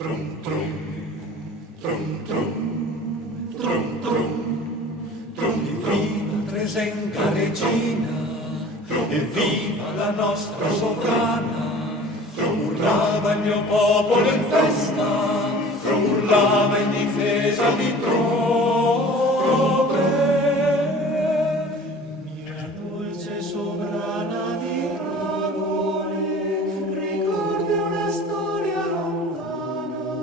Trum trum, trum trum, trum trum, trum viva Tresenga regina, evviva la nostra sovrana. Urlava il mio popolo in festa, urlava in difesa di Trove. Mia dolce sovrana di Dragone, ricordi una storia lontana,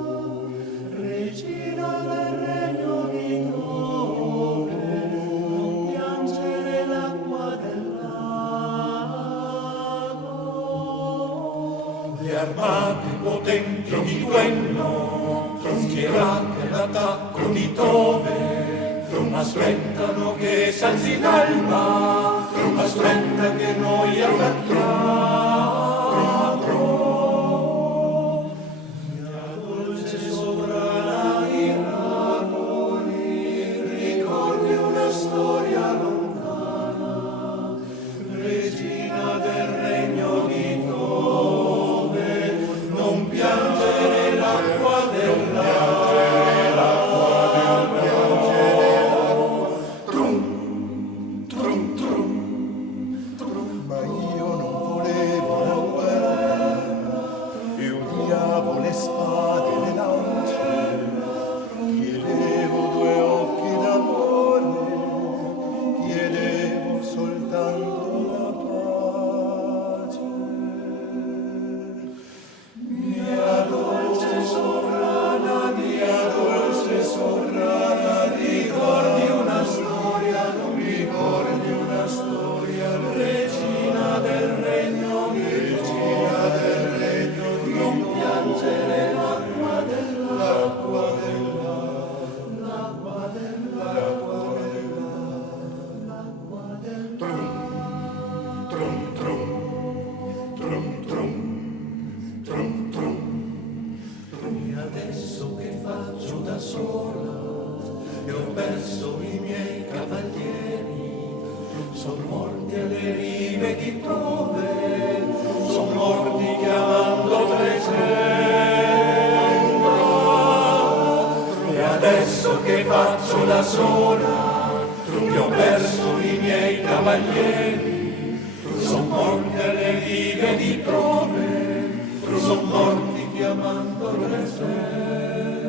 regina del regno di Trove, non piangere l'acqua del lago. Le armate potenti di Duenno, schierate l'attacco di Tove, aspettano che s'alzi l'alba, aspetta che noi attacchiamo. Mia dolce sovrana di Dragoni, ricordi una storia lontana, regina del regno di Tove, non piangere l'acqua del lago. Trum, trum, trum, trum. Ma io non volevo la guerra, e odiavo le spade e le lance, chiedevo due occhi d'amore, chiedevo soltanto la pace. Mia dolce sovrana, ricordi una storia, non ricordi una storia, regina del regno, non piangere l'acqua dell'acqua Trum, trum, trum, trum, trum, trum, trum. E adesso che faccio da sola, e ho perso i miei cavalieri, son morti alle rive di Trove, son morti chiamando Tresenga. E adesso che faccio da sola, che ho perso i miei cavalieri, son morti alle rive di Trove, son morti chiamando Tresenga.